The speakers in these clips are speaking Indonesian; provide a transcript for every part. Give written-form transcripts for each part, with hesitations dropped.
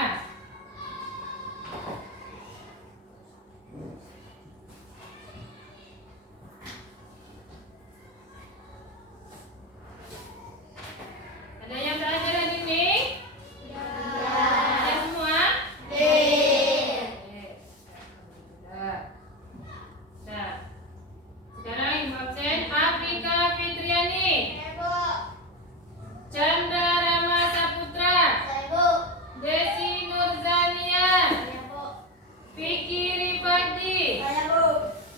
Ya. Ada yang belajar hari ini? Ya. Ada semua? Nah, sekarang ibu absen Afrika Fitriani, Chandra Rama Saputra, Desi Nurzania, Vicky Rifadi,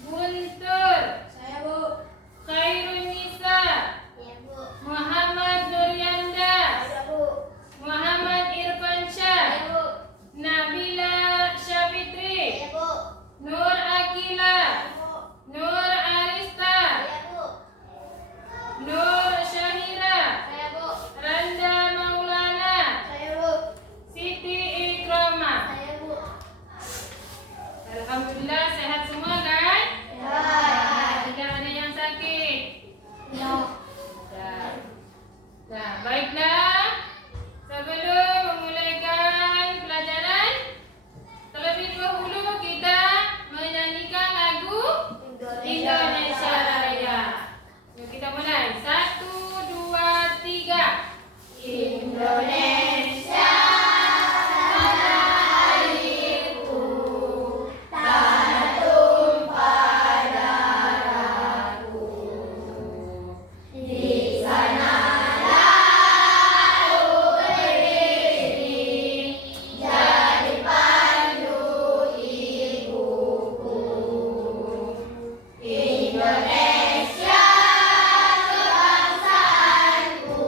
Guntur, Khairun Nisa, Muhammad Nuryanda, Muhammad Irfan Syah, Nabila Syafitri, Nur Akila, Nur Arista, Nur Syahira, Randa Maulana, Siti Ikrama. Alhamdulillah sehat semua kan? Tidak ada yang sakit. Nah, baiklah. Sebelum memulaikan pelajaran, terlebih dahulu kita menyanyikan lagu Indonesia Raya. Yuk kita mulai. 1, 2, 3. Indonesia tanah airku, tanah tumpah darahku. Di sanalah aku berdiri, jadi pandu ibuku. Indonesia kebangsaanku,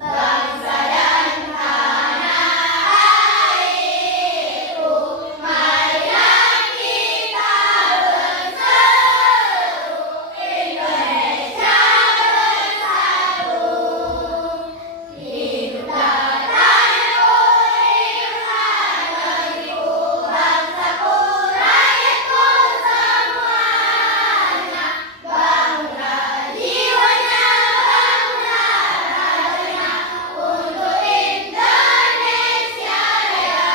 bangsa dan tanah airku. Marilah kita berseru, Indonesia bersatu. Hiduplah tanahku, hiduplah negeriku, bangsaku, rakyatku semuanya. Bangunlah jiwanya, bangunlah raganya untuk Indonesia Raya.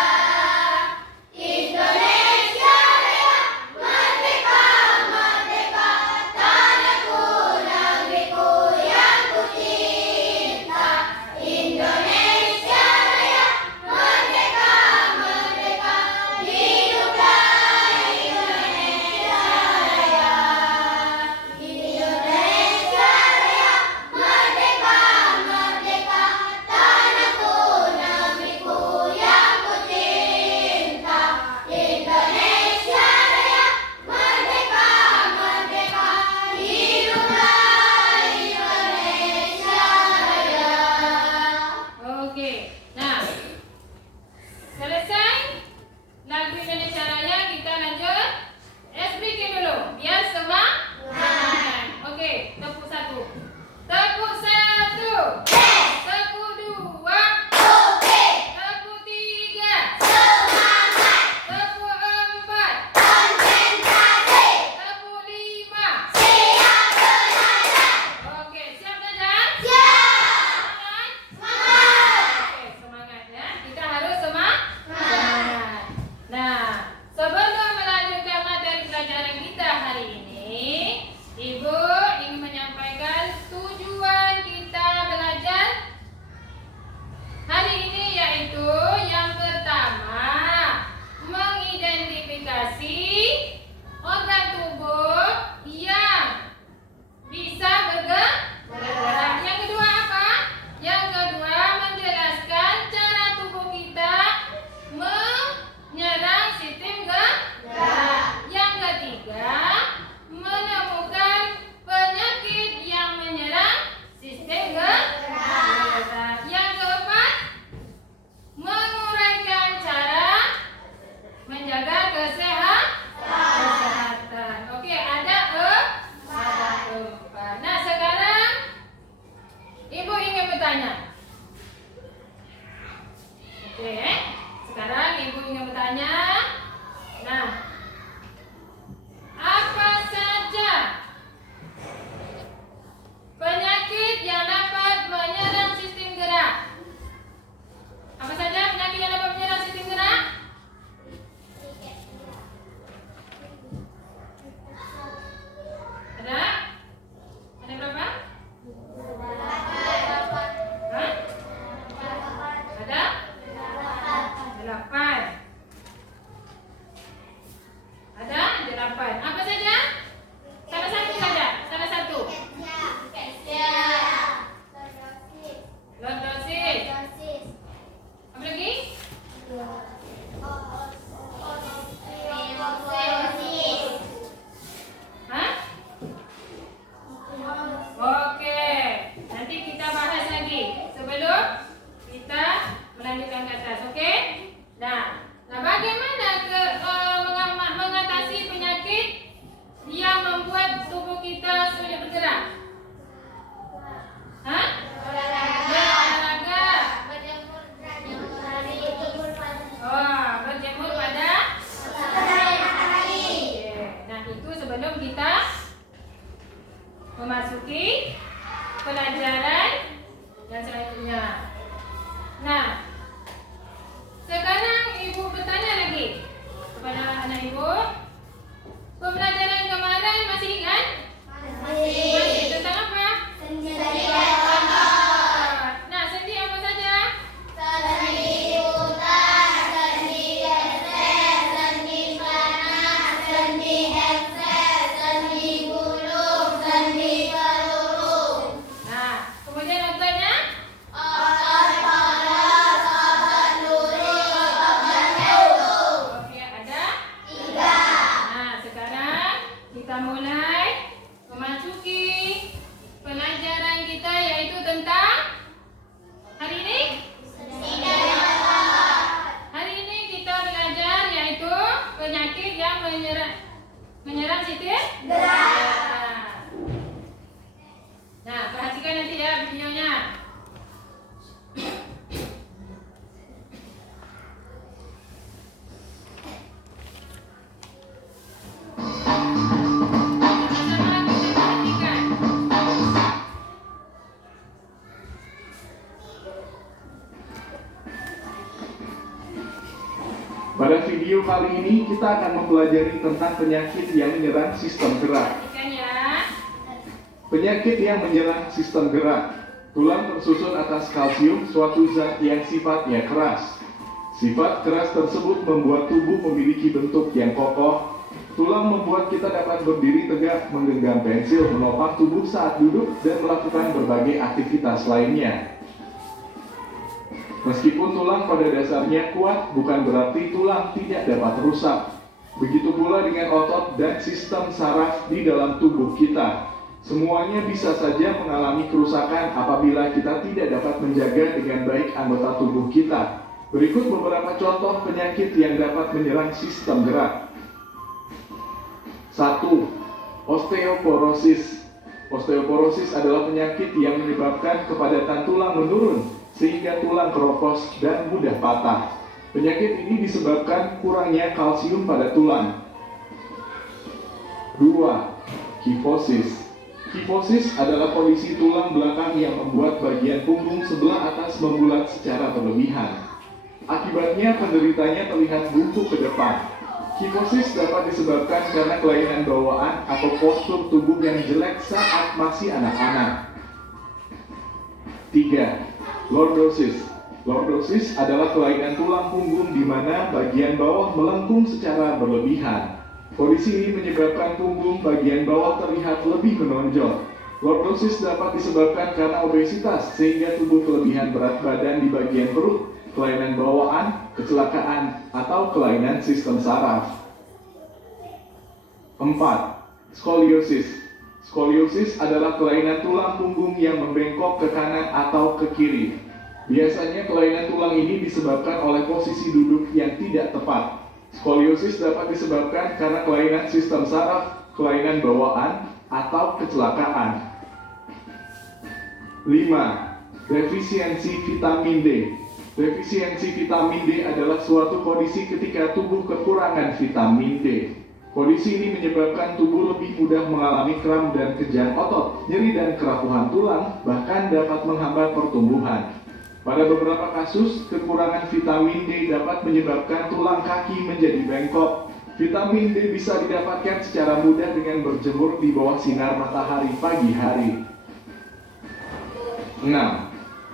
Indonesia Raya, merdeka, merdeka, tanahku, negeriku yang ku cinta. Indonesia Raya, merdeka, merdeka, hiduplah Indonesia Raya. Indonesia Raya, merdeka, merdeka, tanahku, negeriku yang ku cinta. Indonesia Raya, merdeka, merdeka, hiduplah Indonesia Raya. Oke, nah selesai lagu Indonesia Raya, kita lanjut SBK dulu biar semua semangat. Oke, tepuk 1, tepuk 1, tepuk 2, tepuk 3, tepuk 4, tepuk 5. Oke, siap belajar? Semangat? Oke, semangat ya. Kita harus semangat. Nah, sebelum melanjutkan materi pelajaran kita hari ini, Ibu ingin menyampaikan tujuan kita belajar hari ini, yaitu yang pertama, mengidentifikasi organ tubuh yang bisa bergerak. Yang kedua apa? Yang kedua, menjelaskan cara tubuh kita menyerang sistem gerak. Yang ketiga, menemukan penyakit yang menyerang sistem gerak. Yang keempat, menguraikan cara menjaga kesehatan. Oke, ada empat. Nah, sekarang Ibu ingin bertanya. Oke, sekarang Ibu ingin bertanya. Nah, apa saja penyakit yang dapat menyerang sistem gerak? Apa saja penyakit yang dapat menyerang Pada video kali ini kita akan mempelajari tentang penyakit yang menyerang sistem gerak. Penyakit yang menyerang sistem gerak. Tulang tersusun atas kalsium, suatu zat yang sifatnya keras. Sifat keras tersebut membuat tubuh memiliki bentuk yang kokoh. Tulang membuat kita dapat berdiri tegak, menggenggam pensil, menopang tubuh saat duduk, dan melakukan berbagai aktivitas lainnya. Meskipun tulang pada dasarnya kuat, bukan berarti tulang tidak dapat rusak. Begitu pula dengan otot dan sistem saraf di dalam tubuh kita. Semuanya bisa saja mengalami kerusakan apabila kita tidak dapat menjaga dengan baik anggota tubuh kita. Berikut beberapa contoh penyakit yang dapat menyerang sistem gerak. 1. Osteoporosis. Osteoporosis adalah penyakit yang menyebabkan kepadatan tulang menurun, sehingga tulang keropos dan mudah patah. Penyakit ini disebabkan kurangnya kalsium pada tulang. 2. Kifosis. Kifosis adalah kondisi tulang belakang yang membuat bagian punggung sebelah atas membulat secara berlebihan. Akibatnya penderitanya terlihat bungkuk ke depan. Kifosis dapat disebabkan karena kelainan bawaan atau postur tubuh yang jelek saat masih anak-anak. 3. Lordosis. Lordosis adalah kelainan tulang punggung di mana bagian bawah melengkung secara berlebihan. Kondisi ini menyebabkan punggung bagian bawah terlihat lebih menonjol. Lordosis dapat disebabkan karena obesitas sehingga tubuh kelebihan berat badan di bagian perut, kelainan bawaan, kecelakaan, atau kelainan sistem saraf. 4. Skoliosis. Skoliosis adalah kelainan tulang punggung yang membengkok ke kanan atau ke kiri. Biasanya kelainan tulang ini disebabkan oleh posisi duduk yang tidak tepat. Skoliosis dapat disebabkan karena kelainan sistem saraf, kelainan bawaan, atau kecelakaan. 5. Defisiensi vitamin D. Defisiensi vitamin D adalah suatu kondisi ketika tubuh kekurangan vitamin D. Kondisi ini menyebabkan tubuh lebih mudah mengalami kram dan kejang otot, nyeri dan kerapuhan tulang, bahkan dapat menghambat pertumbuhan. Pada beberapa kasus, kekurangan vitamin D dapat menyebabkan tulang kaki menjadi bengkok. Vitamin D bisa didapatkan secara mudah dengan berjemur di bawah sinar matahari pagi hari. 6.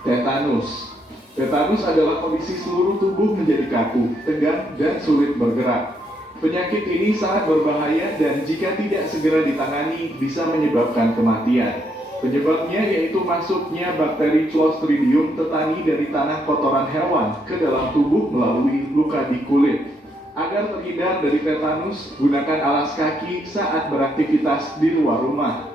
Tetanus. Tetanus adalah kondisi seluruh tubuh menjadi kaku, tegang, dan sulit bergerak. Penyakit ini sangat berbahaya dan jika tidak segera ditangani bisa menyebabkan kematian. Penyebabnya yaitu masuknya bakteri Clostridium tetani dari tanah kotoran hewan ke dalam tubuh melalui luka di kulit. Agar terhindar dari tetanus, gunakan alas kaki saat beraktivitas di luar rumah.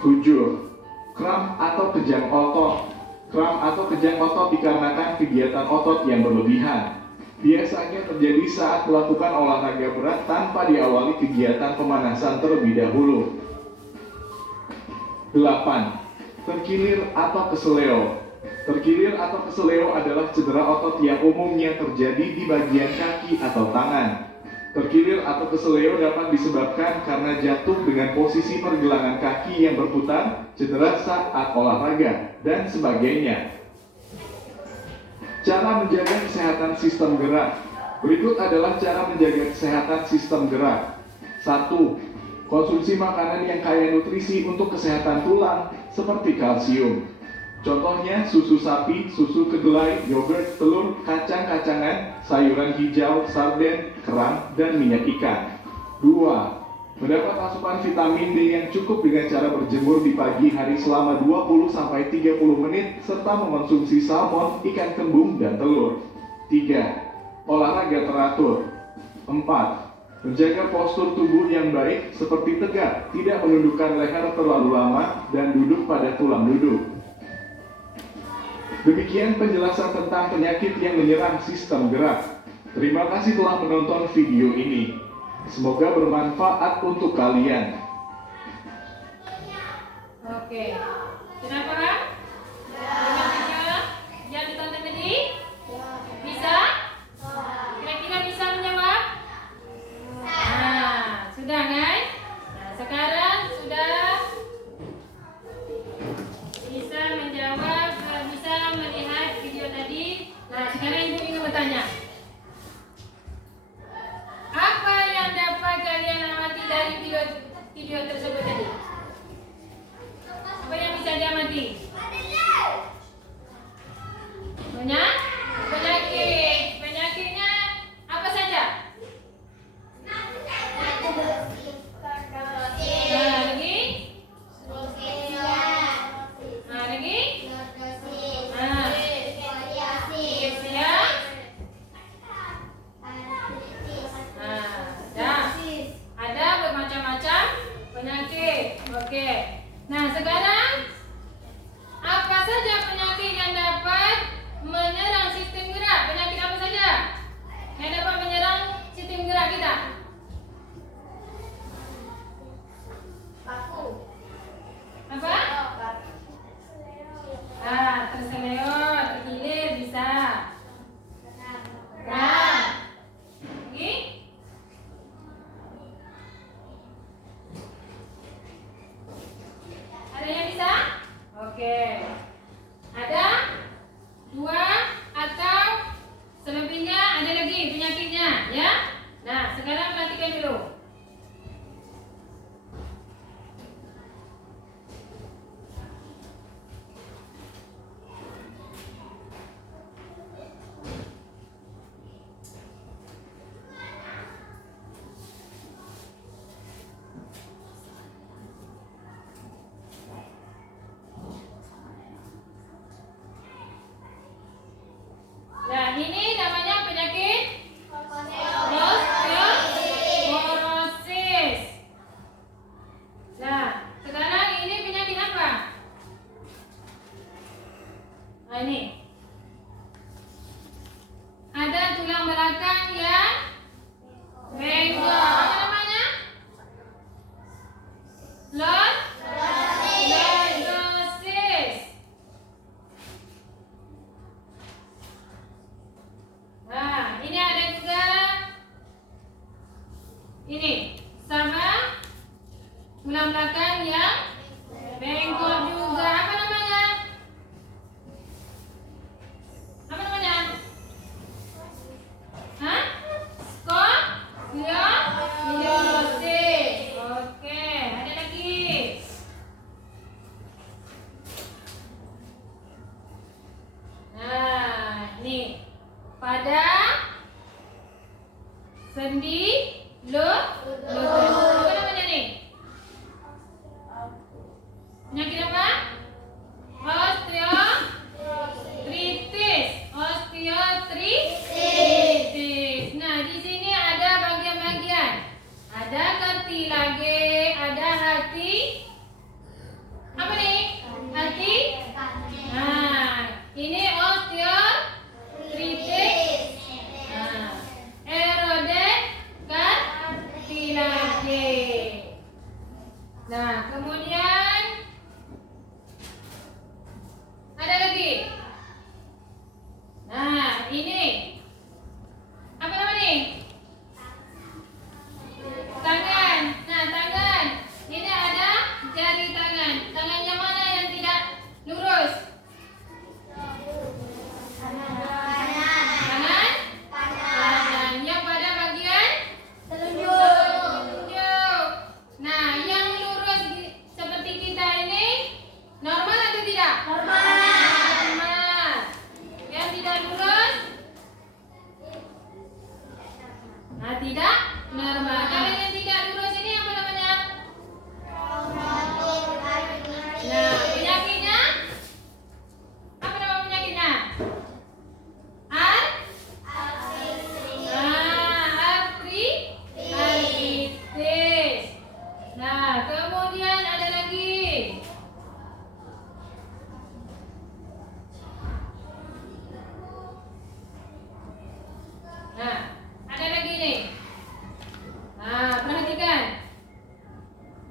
7. Kram atau kejang otot. Kram atau kejang otot dikarenakan kegiatan otot yang berlebihan. Biasanya terjadi saat melakukan olahraga berat tanpa diawali kegiatan pemanasan terlebih dahulu. 8. Terkilir atau keseleo. Terkilir atau keseleo adalah cedera otot yang umumnya terjadi di bagian kaki atau tangan. Terkilir atau keseleo dapat disebabkan karena jatuh dengan posisi pergelangan kaki yang berputar, cedera saat olahraga, dan sebagainya. Cara menjaga kesehatan sistem gerak. Berikut adalah cara menjaga kesehatan sistem gerak. 1. Konsumsi makanan yang kaya nutrisi untuk kesehatan tulang, seperti kalsium. Contohnya susu sapi, susu kedelai, yogurt, telur, kacang-kacangan, sayuran hijau, sarden, kerang, dan minyak ikan. 2. Mendapat asupan vitamin D yang cukup dengan cara berjemur di pagi hari selama 20-30 menit, serta mengonsumsi salmon, ikan kembung, dan telur. 3. Olahraga teratur. 4. Menjaga postur tubuh yang baik seperti tegak, tidak menundukkan leher terlalu lama, dan duduk pada tulang duduk. Demikian penjelasan tentang penyakit yang menyerang sistem gerak. Terima kasih telah menonton video ini. Semoga bermanfaat untuk kalian. Oke. Sudah paham? Bagaimana yang ditonton tadi? Bisa? Kira-kira bisa menjawab? Nah, sudah kan? Nah, sekarang sudah bisa menjawab, bisa melihat video tadi. Nah, sekarang Ibu ingin bertanya. tulang belakang yang bengkok. Apa namanya? Lordosis. Nah, ini ada juga ini sama tulang belakang yang bengkok juga. Apa namanya? Apa namanya? Hah? Skoliosis. Oke, ada lagi. Nah, ini pada sendi lutut. Apa namanya nih? Penyakit apa? Osteoartritis. Osteoartritis. Nah, di sini ada bagian-bagian. Ada kartilage, ada hati. Apa nih? Hati. Nah, ini osteoartritis. Nah, erodent kartilage. Nah, kemudian ada lagi. Nah, ini apa namanya nih? Tangan. Nah, tangan. Ini ada jari tangan. Tangannya mana yang tidak lurus? Kanan? Kanan. Yang pada bagian telunjuk. Nah, yang lurus seperti kita ini normal atau tidak? Normal. Yang tidak lurus? Nah, tidak normal. Kalau yang tidak lurus ini apa namanya? Nah, penyakitnya? Apa nama penyakitnya? Artritis. Nah, kemudian ada lagi. Nah, ada lagi nih. Nah, perhatikan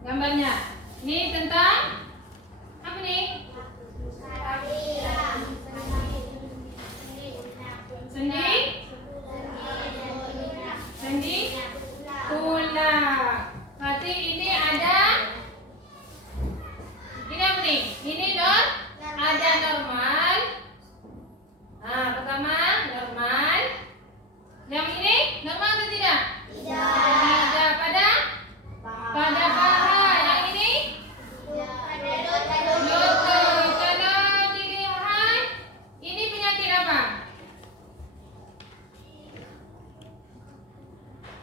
gambarnya. Ini tentang apa nih? Sendi tulang. Berarti ini ada. Ini apa nih? Ini ada normal. Nah, pertama normal. Yang ini normal atau tidak? Tidak. Pada paha. Yang ini lutut. Kalau dilihat, ini penyakit apa?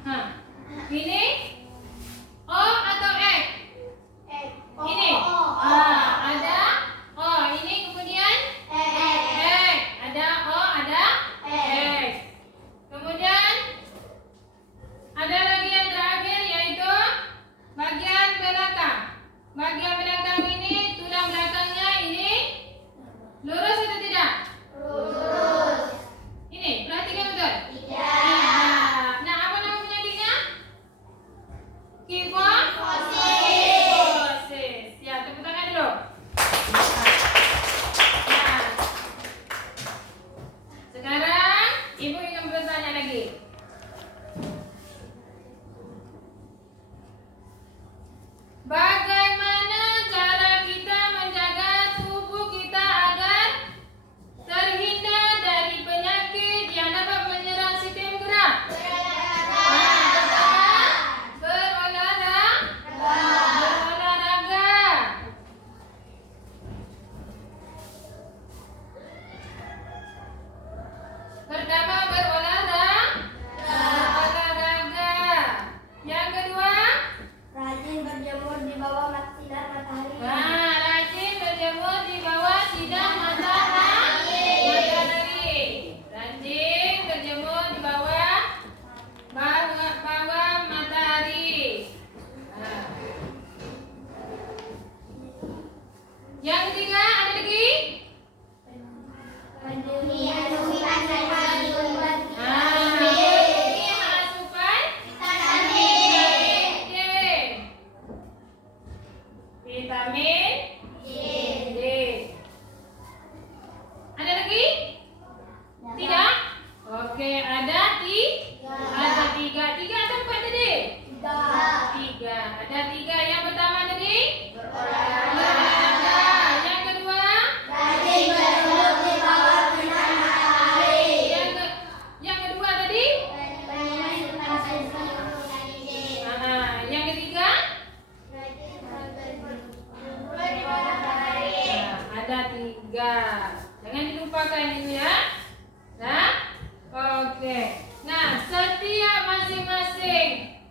Nah, ini O atau X? Ini. Ada O. Ini kemudian X. Ada O, ada X. Kemudian ada lagi yang terakhir yaitu bagian belakang. Bagian belakang ini tulang belakangnya ini lurus atau tidak? Ini perhatikan betul. Tidak. Nah, apa nama penyakitnya? Oke, ada tiga. Tiga ada empat tadi? Tiga. Ada tiga. Yang pertama tadi? Berolahraga. Yang kedua? Yang kedua tadi? Yang ketiga? Ada tiga. Jangan dilupakan itu ya. Nah, oke. Nah, setiap masing-masing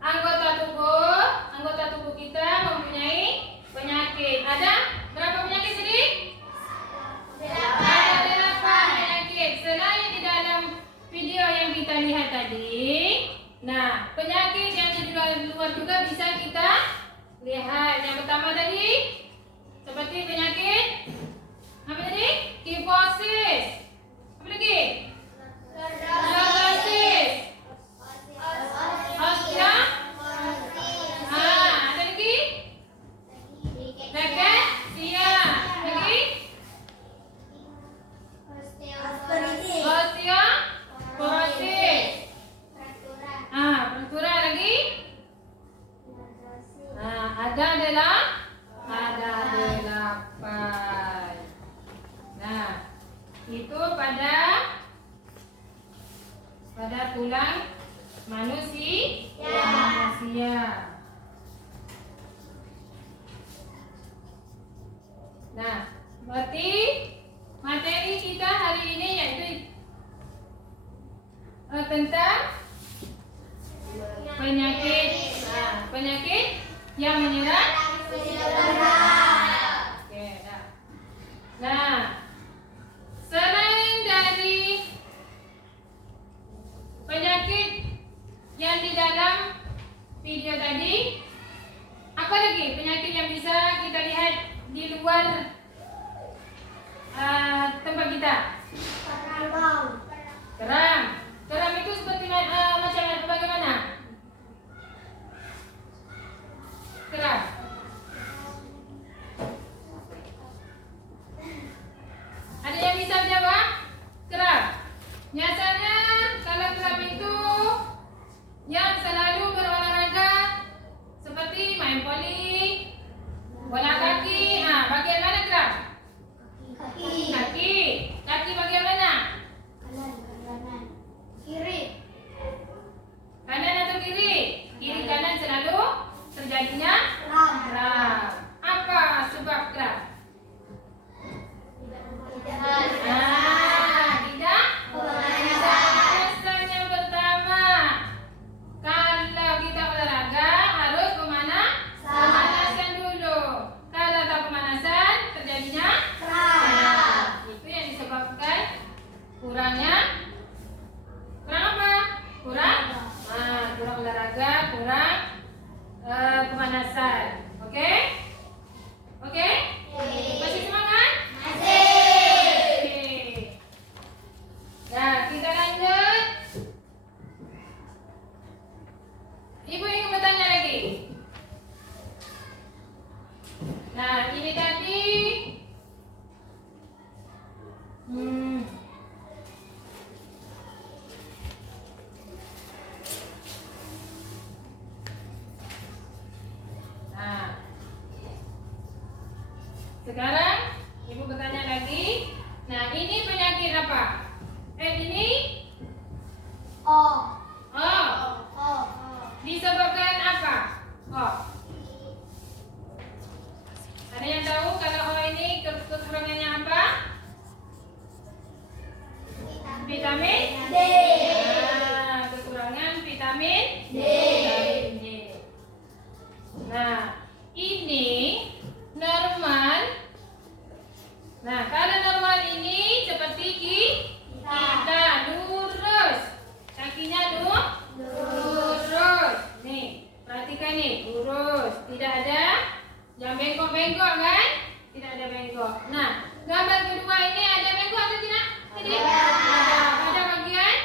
anggota tubuh kita mempunyai penyakit. Ada berapa penyakit tadi? Ada 8 penyakit. Selain di dalam video yang kita lihat tadi, nah penyakit yang di luar juga bisa kita lihat. Yang pertama tadi seperti penyakit apa tadi? Kifosis. Apa lagi? Lordosis. Ostia. Ada lagi? Rakasia. Lagi? Osteoporosis. Fraktura lagi? Ada 8. Nah, itu pada tulang manusia. Nah, berarti materi kita hari ini yaitu tentang penyakit. Penyakit yang menyerang. Oke, nah, selain dari penyakit yang di dalam video tadi, apa lagi penyakit yang bisa kita lihat di luar tempat kita? Keram itu seperti macam bagaimana? Keram. Ada yang bisa jawab? Keram. Biasanya kalau keram itu yang selalu berolahraga seperti main voli, bola kaki. Bagian mana keram? Kaki bagian mana? Kanan atau kiri? Kiri kanan selalu terjadinya keram. Apa sebab keram? Tidak. Alasan yang pertama, kalau kita olahraga harus pemanasan dulu. Kalau tak pemanasan terjadinya keram. Itu yang disebabkan kurangnya. Kurang apa? Kurang olahraga, kurang pemanasan. Oke? Masih semangat? Nah, kita lanjut. Ibu ingin bertanya lagi. Nah, ini tadi Nah, sekarang ibu bertanya lagi. Nah, ini penyakit apa? Ini disebabkan apa? Ada yang tahu kalau ini kekurangannya apa? Vitamin D. Kekurangan vitamin D. Nah, ini normal. Nah, kalau normal ini seperti kita lurus. Kakinya lurus. Nih, perhatikan nih, lurus. Tidak ada yang bengkok-bengkok kan? Tidak ada bengkok. Nah, gambar kedua ini ada bengkok atau tidak? Ada. Pada bagian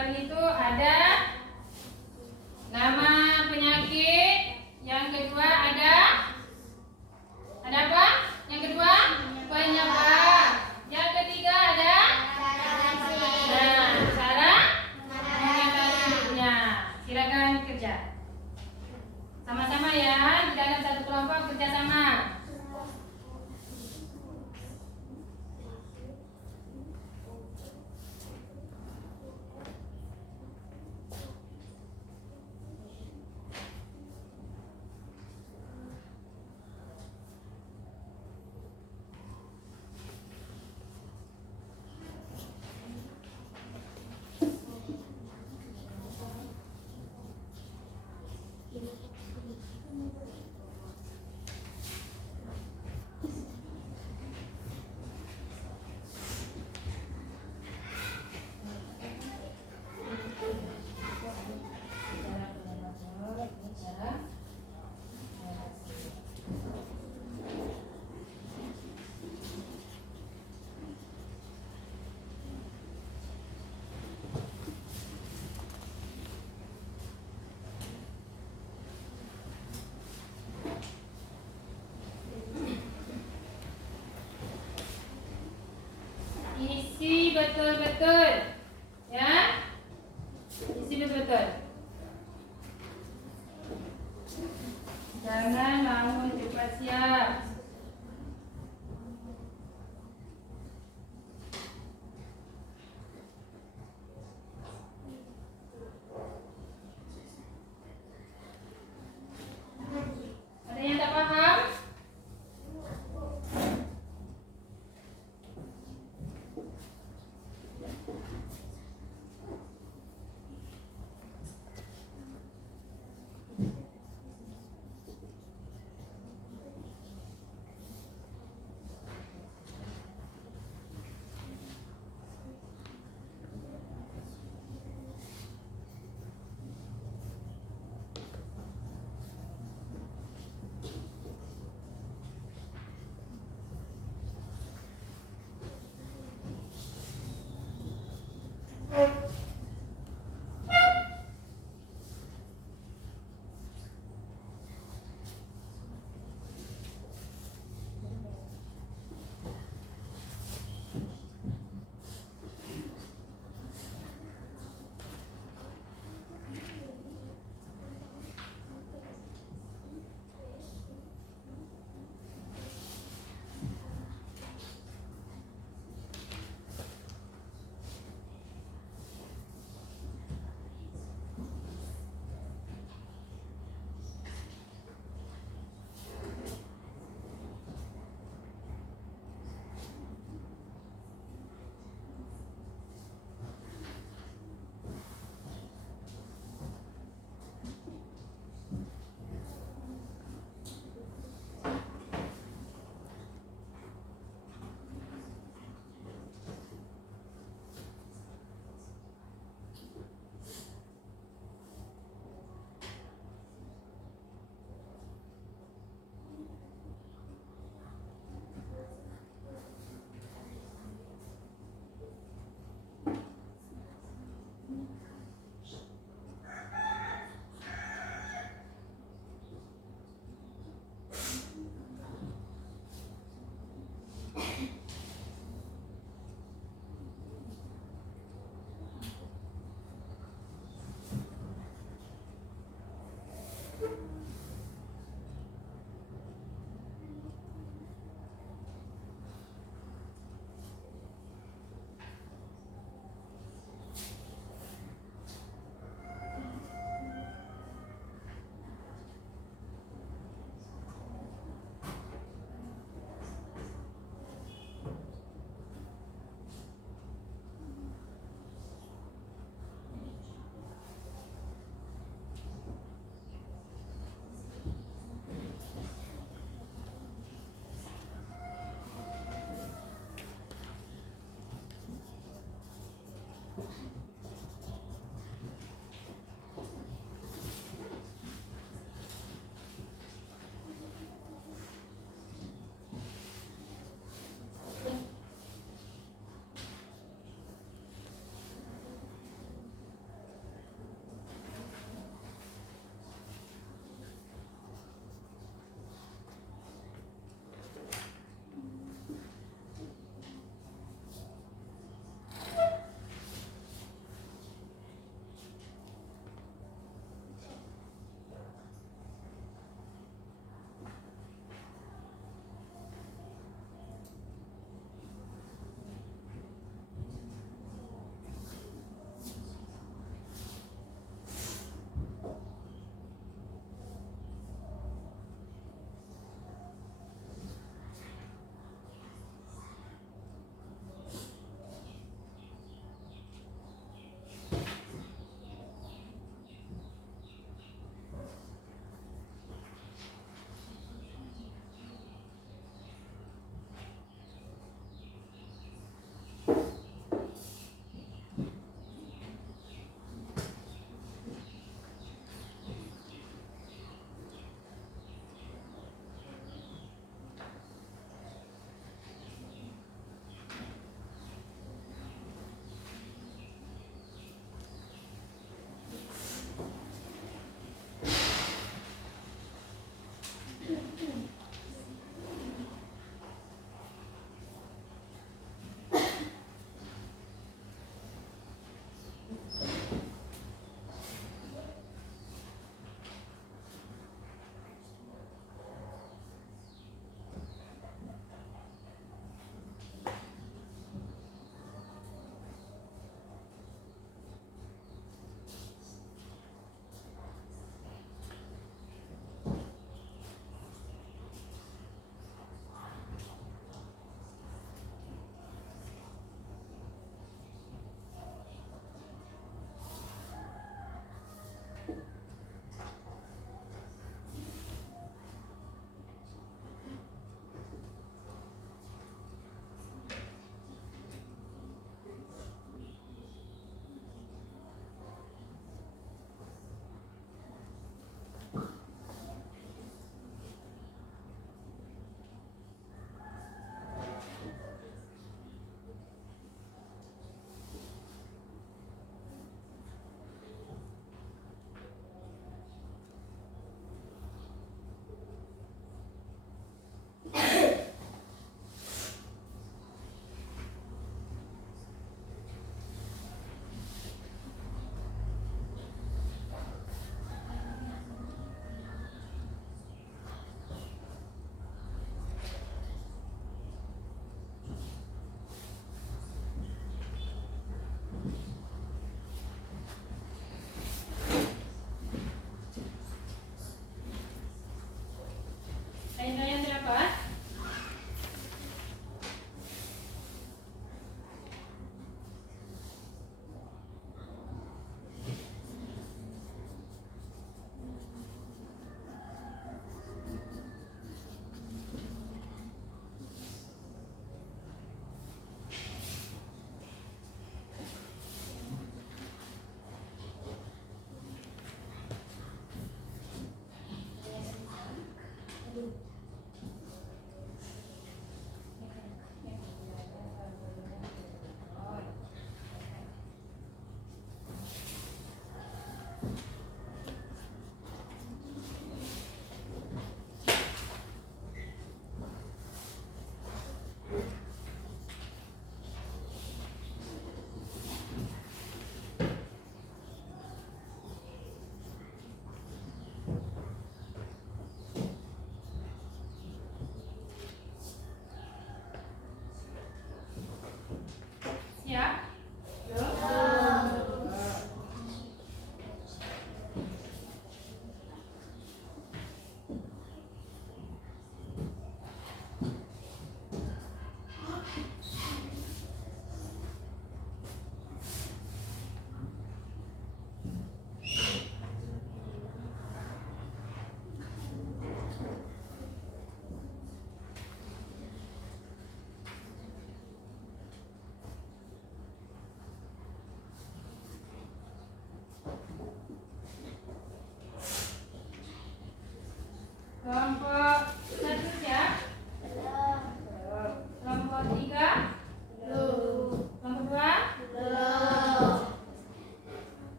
kali itu ada nama penyakit, yang kedua ada apa? Yang kedua penyebab, yang ketiga ada cara mengatasinya. Silakan kerja sama-sama ya, di dalam satu kelompok kerja sama. Isi betul-betul, ya. Isi betul-betul. Jangan langsung cepat siap. Ada yang tak paham?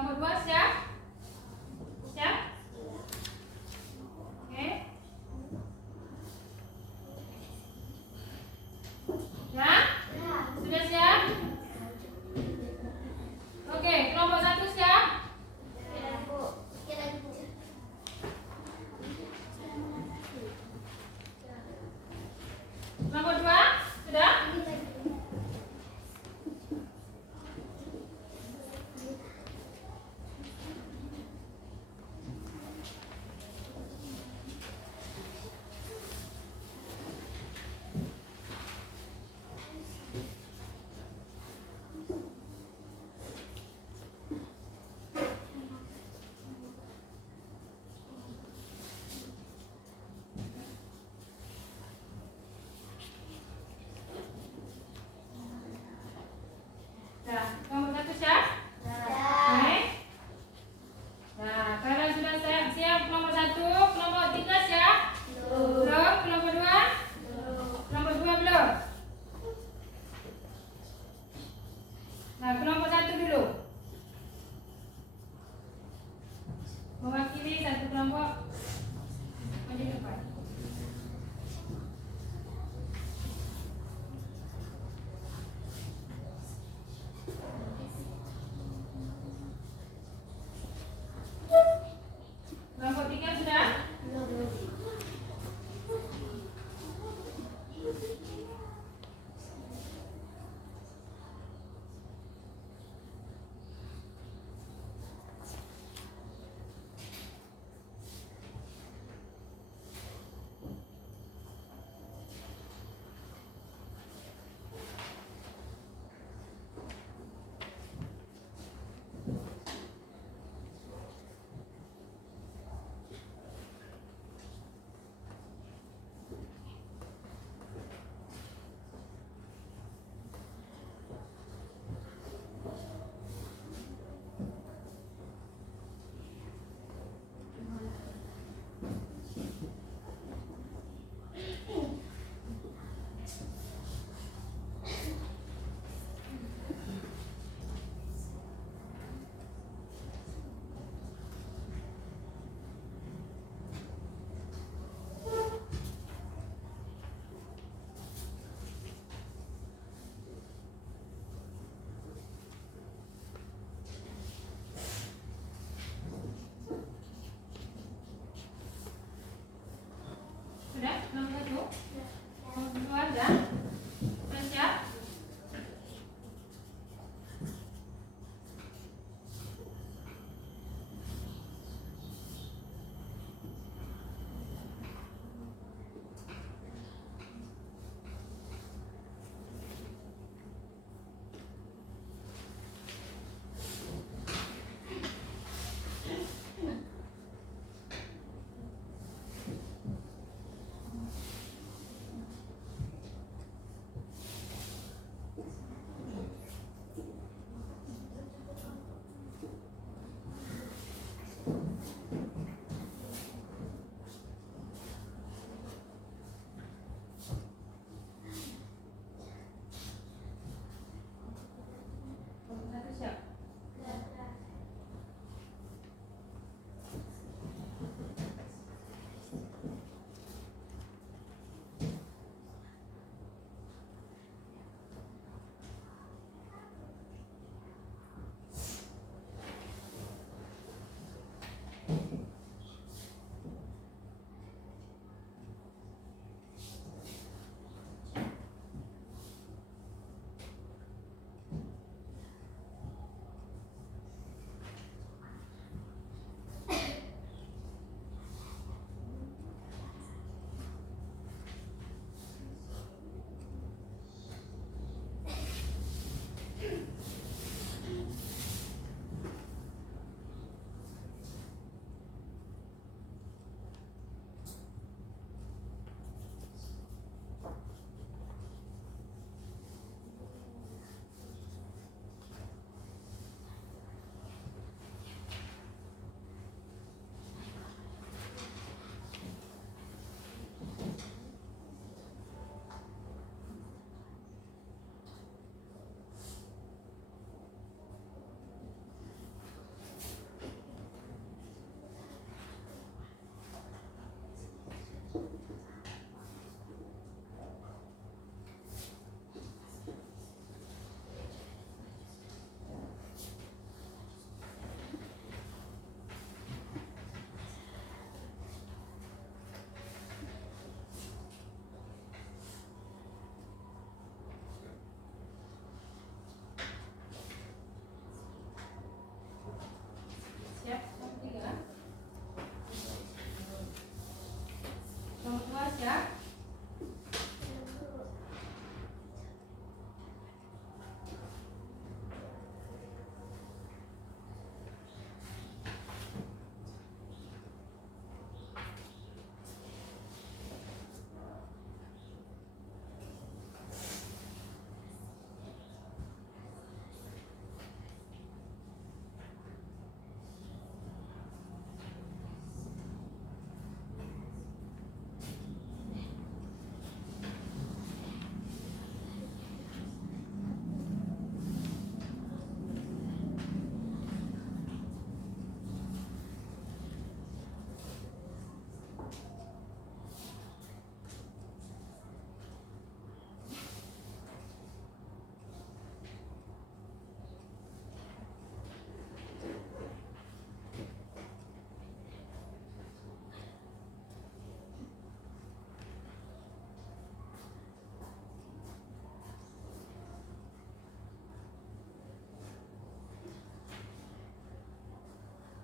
Nomor 2 siap? Siap? Oke. Ya? Sudah siap? Oke, kelompok 1 siap? Nomor 2 sudah?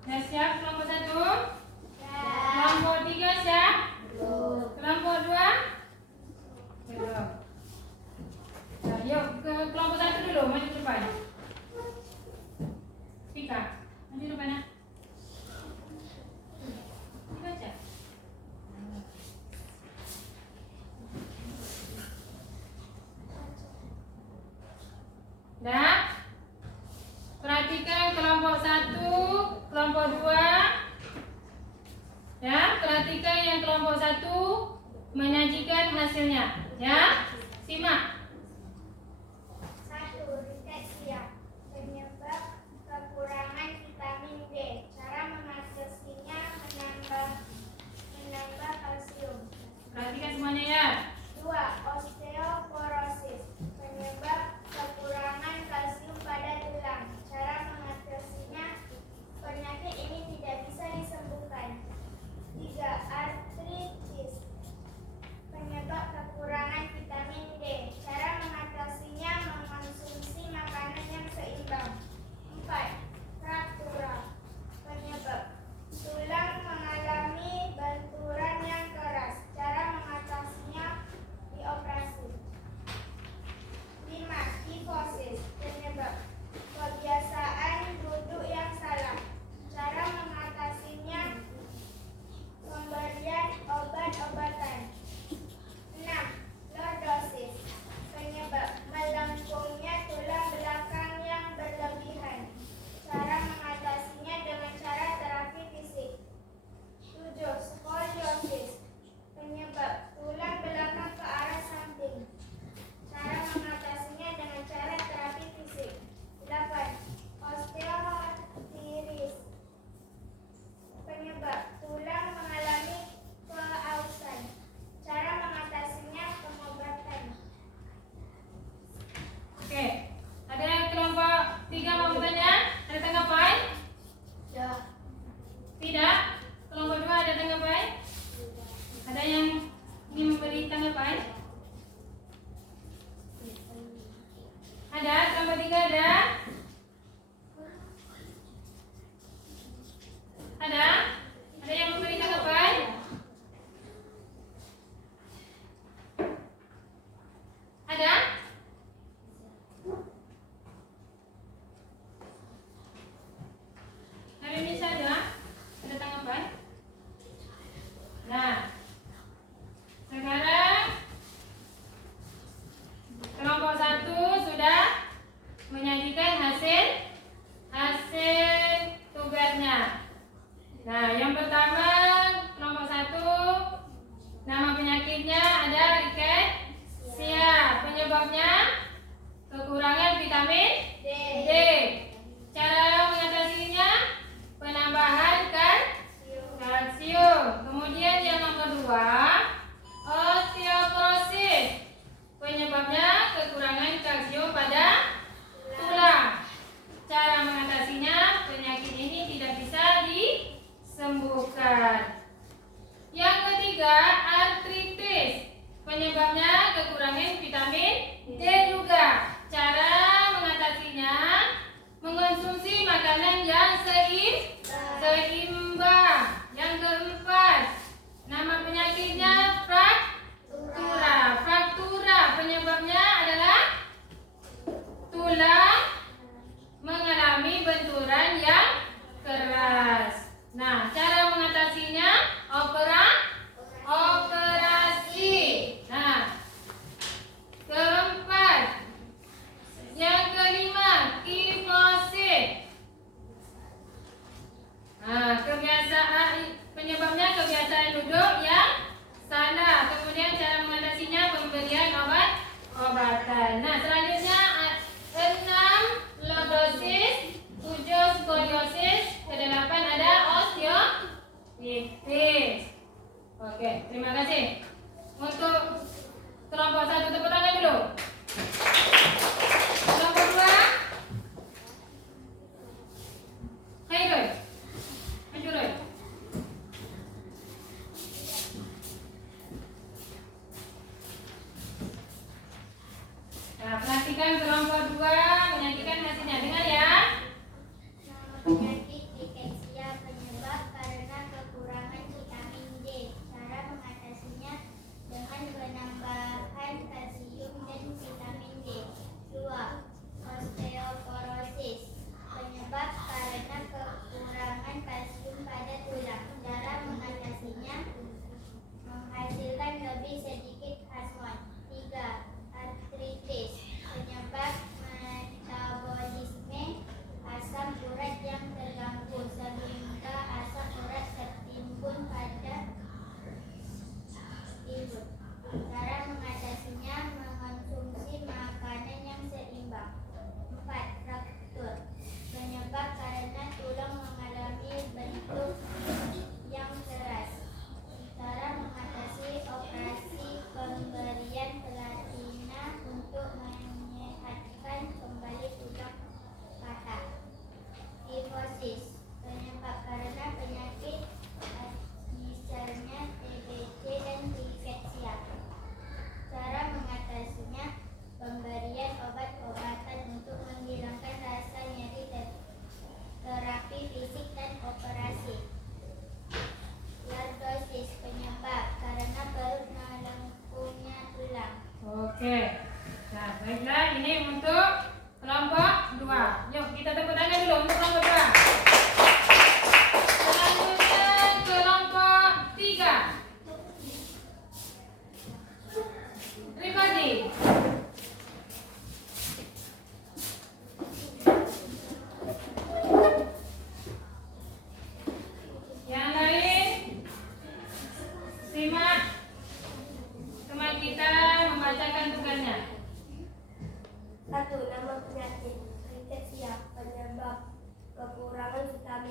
Sudah siap kelompok 1? Kelompok 3 siap? Kelompok 2? Belum. Nah, yuk ke kelompok 1 dulu, maju ke depan. Pika, maju ke depan ya. Dibaca. Nah, perhatikan kelompok 1, kelompok 2. Ya, perhatikan yang kelompok 1 menyajikan hasilnya. Ya, simak. 1. Ritesia. Penyebab kekurangan vitamin D. Cara mengatasinya menambah kalsium. Perhatikan semuanya ya. 2. Osteoporosis. Penyebab kekurangan kalsium pada tulang. Cara mengatasinya, penyakit ini tidak bisa disembuhkan. 3. Artritis. Penyebab kekurangan vitamin D. Cara mengatasinya, mengonsumsi makanan yang seimbang. 4. Fraktura. Penyebab tulang mengalami benturan yang keras. Cara mengatasinya, dioperasi. 5. Kifosis. Penyebab kebiasaan duduk yang salah. Cara mengatasinya, pemberian obat-obatan. 6. Lordosis. Penyebab melengkungnya tulang belakang yang berlebihan. Cara mengatasinya dengan cara terapi fisik. 7. Skoliosis. Penyebab tulang belakang ke arah samping. Cara mengatasinya dengan cara terapi fisik. 8. Osteoartritis. Penyebab tulang mengalami keausan. Cara mengatasinya, pengobatan. Oke. Ada kelompok 3 mau bertanya? Ada tanggapan? Ya. Tidak. Kelompok 2 ada tanggapan? Ada yang ingin memberi tanggapan? Ada. Kelompok 3 ada? Ada? Ada yang memberi tanggapan? Ada? Hari ini saja ada tanggapan? Nah, sekarang kelompok 1 sudah menyajikan hasil tugasnya. Nah, yang pertama kelompok 1, nama penyakitnya ada rikesia. Penyebabnya kekurangan vitamin D. Cara mengatasinya, penambahan kalsium. Kemudian yang nomor 2, osteoporosis. Penyebabnya kekurangan kalsium pada tulang. Cara mengatasinya, penyakit ini tidak bisa disembuhkan. Yang ketiga, artritis. Penyebabnya kekurangan vitamin D juga. Cara mengatasinya, mengonsumsi makanan yang seimbang. Yang keempat, nama penyakitnya fraktura. Fraktura penyebabnya adalah tulang mengalami benturan yang keras. Nah, cara mengatasinya, operasi. Nah, keempat. Yang kelima, kifosis. Nah, penyebabnya kebiasaan duduk yang salah. Kemudian cara mengatasinya, pemberian obat-obatan. Nah, selanjutnya 6 lordosis, 7 skoliosis, ke-8 ada osteoartritis. Oke, terima kasih. Untuk kelompok 1 tepuk tangan dulu. Kelompok 2. Hai Roy. Maju Roy. Nah, perhatikan kelompok 2 menyajikan hasilnya. Dengar ya. Nama penyakit rikesia.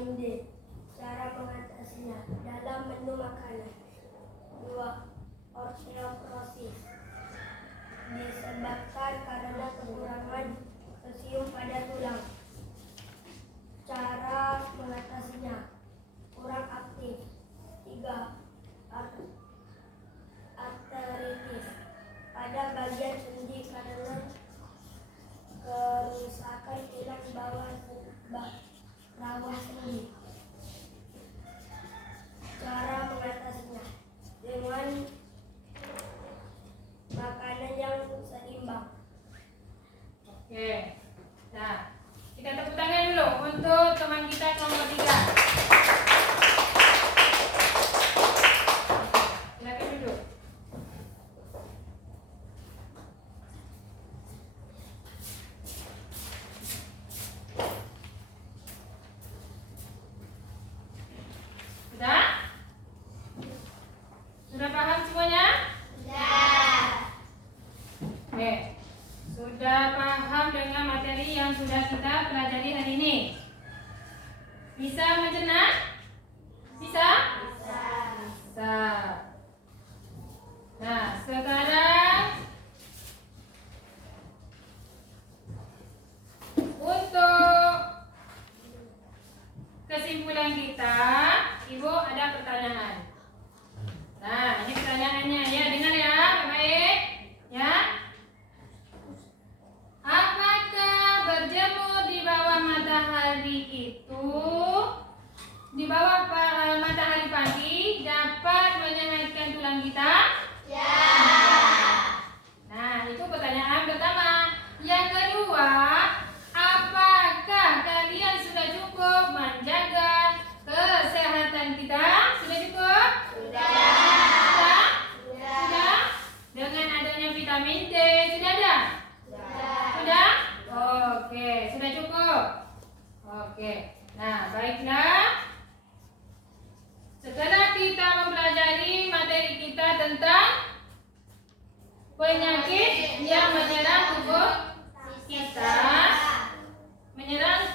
vitamin D. Cara mengatasinya dalam menu makanan. 2. Osteoporosis disebabkan karena kekurangan kalsium pada tulang. Cara mengatasinya kurang aktif. 3. Arteritis pada bagian sendi karena kerusakan tulang bawah sendi. Cara mengatasinya dengan makanan yang seimbang. Oke. Nah, kita tepuk tangan dulu untuk teman kita nomor 3. Silakan duduk. Sudah? Sudah paham semuanya? Oke. Sudah paham dengan materi yang sudah kita pelajari hari ini? Bisa mencerna? Bisa? Bisa. Nah, sekarang untuk kesimpulan kita, Ibu ada pertanyaan. Nah, ini pertanyaannya ya, dengar ya, baik? Ya. Apakah berjemur di bawah matahari itu, di bawah matahari pagi dapat menyehatkan tulang kita? Ya. Nah, itu pertanyaan pertama. Yang kedua, apakah kalian sudah cukup menjaga kesehatan kita? Sudah cukup? Sudah? Sudah? Dengan adanya vitamin D, sudah ada? Sudah? Oke, sudah cukup. Oke. Nah, baiklah. Setelah kita mempelajari materi kita tentang penyakit yang menyerang tubuh kita, menyerang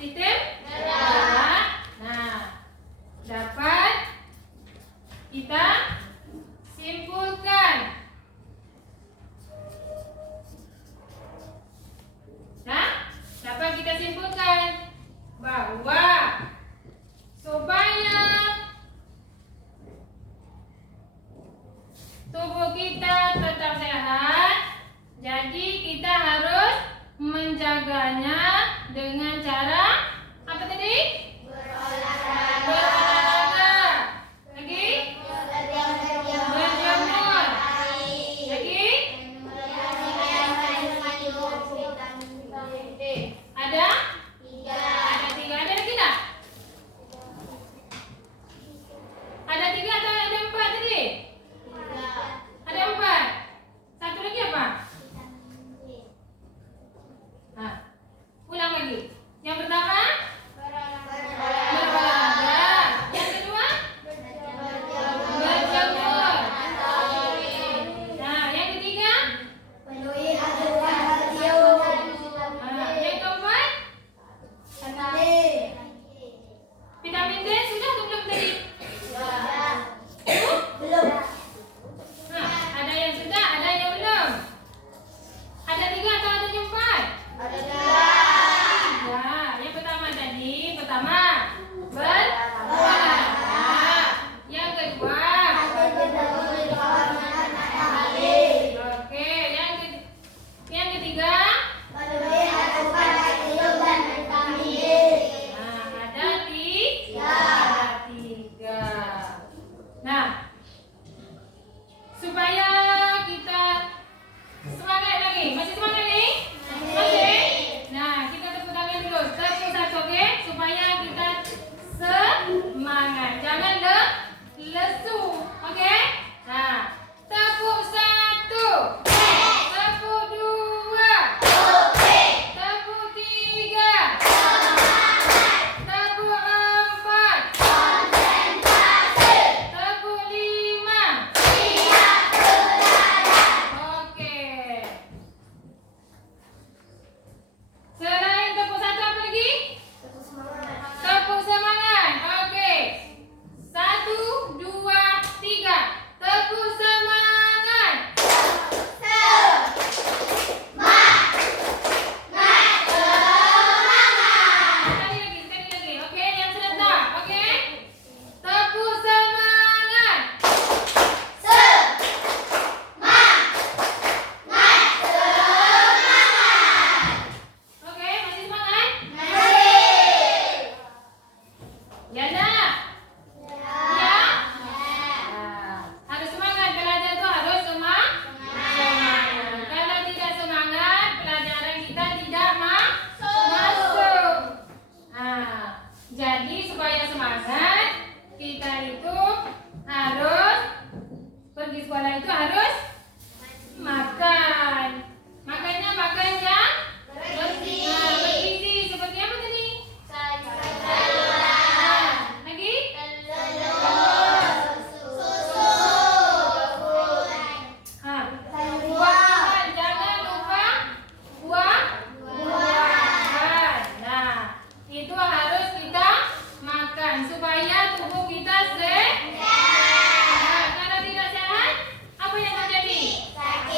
sistem darah. Nah, dapat kita simpulkan. Nah, dapat kita simpulkan bahwa supaya tubuh kita tetap sehat, jadi kita harus menjaganya dengan cara apa tadi? Berolahraga. Lagi? Berjemur. Lagi? Ada? Ada 3. Ada lagi tak? Ada 3 atau ada 4 tadi? Ada 4. Satu lagi apa? Nah, ulang lagi. Yang pertama? Berolahraga. Yang kedua? Berjemur. Nah, yang ketiga? Nah, yang keempat? Vitamin D sudah atau belum tadi? Nah, ada yang sudah, ada yang belum. Ada 3 atau ada yang 4? Ya, yang pertama tadi, berolahraga. Yang kedua, oke, yang ketiga, nah, ada 3. Nah, supaya kita semangat lagi. Masih semangat nih? Masih? Nah, kita tepuk tangan dulu. Tepuk satu, oke? Supaya kita semangat. Jangan lesu, oke? Nah, tepuk 1. Tepuk 2. Tepuk 3. Tepuk 4. Tepuk 5. Oke. Selain tepuk 1 apa lagi? Tepuk semangat. Jadi supaya semangat, kita itu harus pergi sekolah itu harus makan. Makannya makan yang bergizi. Seperti apa tadi? Lagi? Buah. Jangan lupa buah-buahan. Nah, itu harus kita makan supaya tubuh kita sehat. Nah, kalau tidak sehat, apa yang terjadi?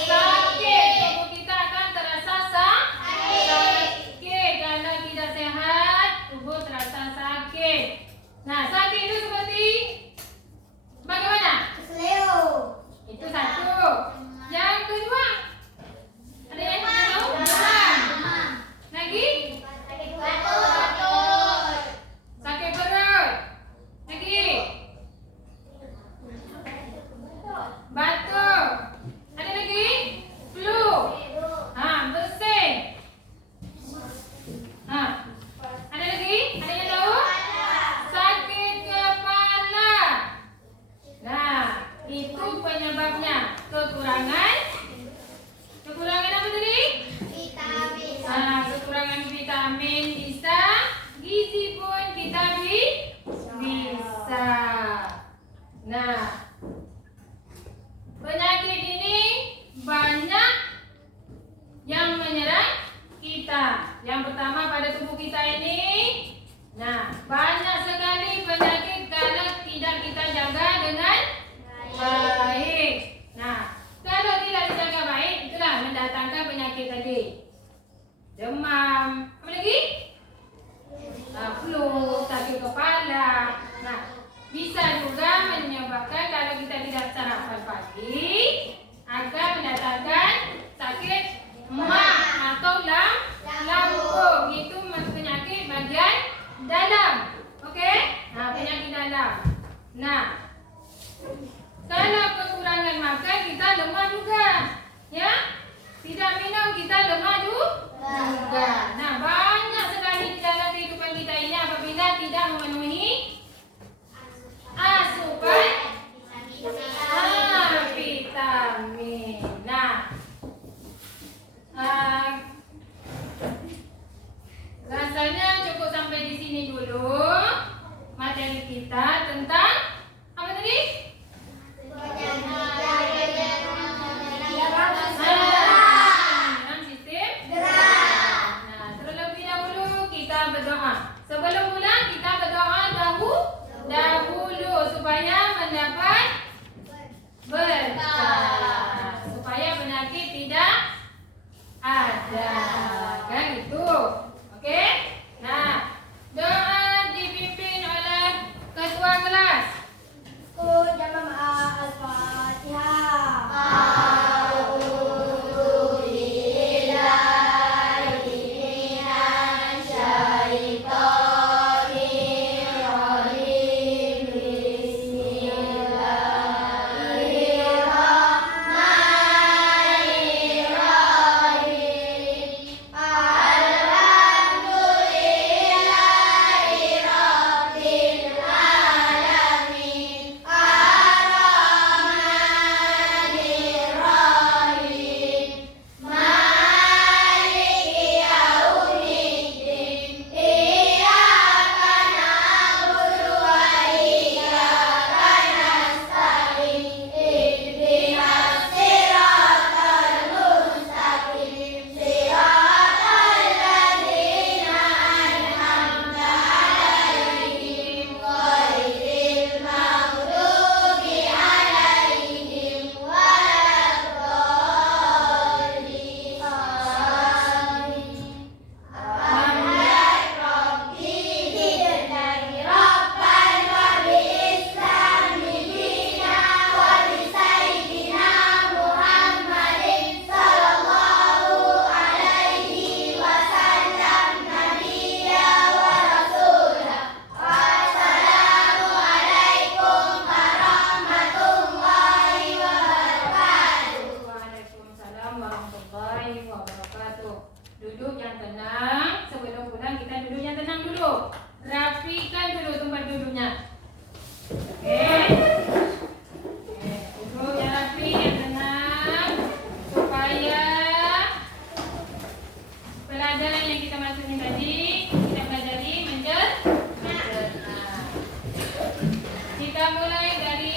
Sakit. Tubuh kita akan terasa sakit. Kalau tidak sehat, tubuh terasa sakit. Nah, sakit itu seperti bagaimana? Itu satu. Yang kedua, ada yang tahu? Lagi? Sakit perut. Lagi? Batuk. Ada lagi? Flu. Bersin. Ada lagi? Ada yang tahu? Sakit kepala. Nah, itu penyebabnya. Kekurangan apa tadi? Kekurangan vitamin bisa, gizi pun kita bisa. Nah, penyakit ini banyak yang menyerang kita. Yang pertama pada tubuh kita ini, nah banyak sekali penyakit kalau tidak kita jaga dengan baik. Nah, kalau tidak dijaga baik, itulah mendatangkan penyakit tadi. Demam, apa lagi? Flu, sakit kepala. Nah, bisa juga menyebabkan kalau kita tidak sarapan pagi akan mendatangkan sakit emah atau lambung. Itu penyakit bagian dalam. Oke? Nah, penyakit dalam. Nah, kalau kekurangan makan kita lemah juga. Ya? Tidak minum kita lemah juga. Nah, banyak sekali di dalam kehidupan kita ini apabila tidak memenuhi asupan vitamin. Nah, rasanya cukup sampai di sini dulu materi kita tentang apa tadi? Sebelum pulang kita berdoa dahulu supaya mendapat berkah, supaya penyakit tidak ada, kan itu. Oke? Nah, doa dipimpin oleh Ketua rapikan dulu tempat duduknya. Oke. Duduk yang rapi, yang tenang, supaya pelajaran yang kita masukin tadi kita pelajari mencerna. Kita mulai dari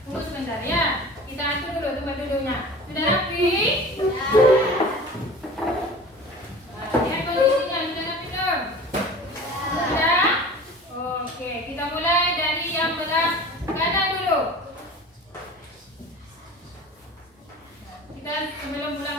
tunggu sebentar ya. Kita atur dulu tempat duduknya. Sudah rapi? Nah, lihat posisinya sudah rapi belum? Sudah? Oke, kita mulai dari yang belah kanan dulu. Kita sebelum belah